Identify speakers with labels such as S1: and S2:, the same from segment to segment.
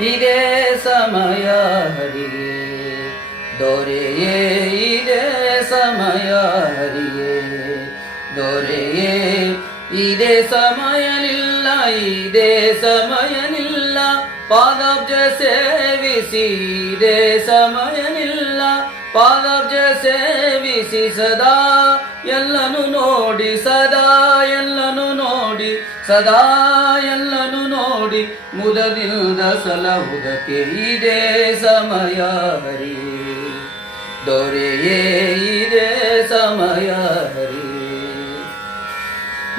S1: ಇದೇ ಸಮಯ ಹರಿಯೇ. ದೊರೆಯೇ ಇದೇ ಸಮಯ ಹರಿಯೇ. ದೊರೆಯೇ ಇದೇ ಸಮಯ ನಿಲ್ಲ ಇದೇ ಸಮಯ ನಿಲ್ಲ ಪಾದಾಬ್ಜ ಸೇವಿಸಿ ಇದೇ ಸಮಯ ನಿಲ್ಲ ಪಾದಾಬ್ಜ ಸೇವಿಸಿ ಸದಾ, ಎಲ್ಲನು ನೋಡಿ ಸದಾ, ಎಲ್ಲನು ನೋಡಿ ಸದಾ, ಎಲ್ಲನು ನೋಡಿ ಮುದದಿಂದ ಸಲಹುದಕ್ಕೆ ಇದೇ ಸಮಯ ಹರಿ. ದೊರೆಯೇ ಇದೇ ಸಮಯ ಹರಿ.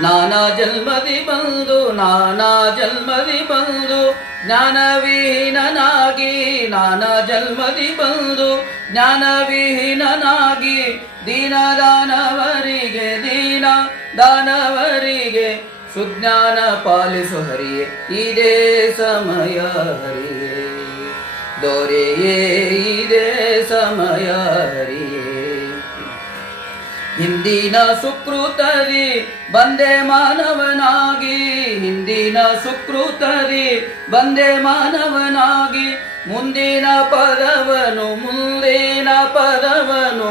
S1: ನಾನಾ ಜನ್ಮದಿ ಬಂದು, ನಾನಾ ಜನ್ಮದಿ ಬಂದು, ಜ್ಞಾನವಿಹೀನನಾಗಿ, ನಾನಾ ಜನ್ಮದಿ ಬಂದು, ಜ್ಞಾನವಿಹೀನನಾಗಿ ದೀನ ದಾನವರಿಗೆ ದೀನ ದಾನವರಿಗೆ ಸುಜ್ಞಾನ ಪಾಲಿಸು ಹರಿಯೇ ಇದೇ ಸಮಯ ಹರಿಯೇ ದೊರೆಯೇ, ಇದೇ ಸಮಯ ಹರಿಯೇ ಹಿಂದಿನ ಸುಕೃತರಿ ಬಂದೆ ಮಾನವನಾಗಿ. ಹಿಂದಿನ ಸುಕೃತರಿ ಬಂದೆ ಮಾನವನಾಗಿ. ಮುಂದಿನ ಪದವನು ಮುಂದಿನ ಪದವನು,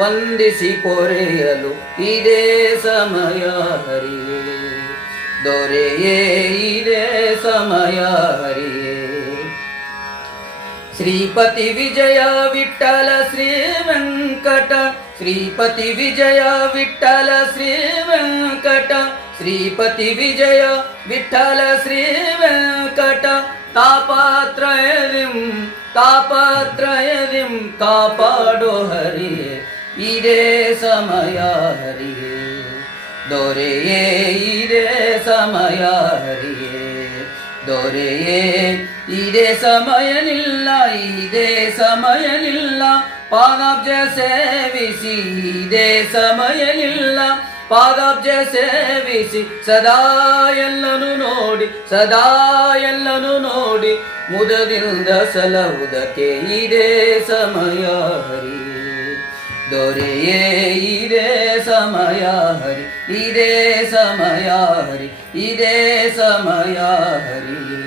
S1: ವಂದಿಸಿ ಕೊರೆಯಲು ಇದೇ ಸಮಯ ಹರಿಯೇ ದೊರೆಯೇ ಇದೇ ಸಮಯ ಹರಿಯೇ ಶ್ರೀಪತಿ ವಿಜಯ ವಿಠಲ ಶ್ರೀ ವೆಂಕಟ ಶ್ರೀಪತಿ ವಿಜಯ ವಿಠಲ ಶ್ರೀ ವೆಂಕಟ ಶ್ರೀಪತಿ ವಿಜಯ ವಿಠಲ ಶ್ರೀ ವೆಂಕಟ ತಾಪತ್ರಯದಿಂ ತಾಪತ್ರಯದಿಂ ಕಾಪಾಡೋ ಹರಿಯೇ ಇದೇ ಸಮಯ ಹರಿಯೇ ದೊರೆಯೇ ಇದೇ ಸಮಯ ಹರಿಯೇ ದೊರೆಯೇ. ಇದೇ ಸಮಯನಿಲ್ಲ ಇದೇ ಸಮಯನಿಲ್ಲ. ಪಾದಾಬ್ಜ ಸೇವಿಸಿ, ಇದೇ ಸಮಯನಿಲ್ಲ. ಪಾದಾಬ್ಜ ಸೇವಿಸಿ, ಸದಾ ಎಲ್ಲನು ನೋಡಿ, ಸದಾ ಎಲ್ಲನು ನೋಡಿ. ಮುದದಿಂದ ಸಲಹುದಕ್ಕೆ ಇದೇ ಸಮಯ ಹರಿ ದೊರೆಯೇ ಇದೇ ಸಮಯ ಹರಿ ಇದೇ ಸಮಯ ಹರಿ ಇದೇ ಸಮಯ ಹರಿ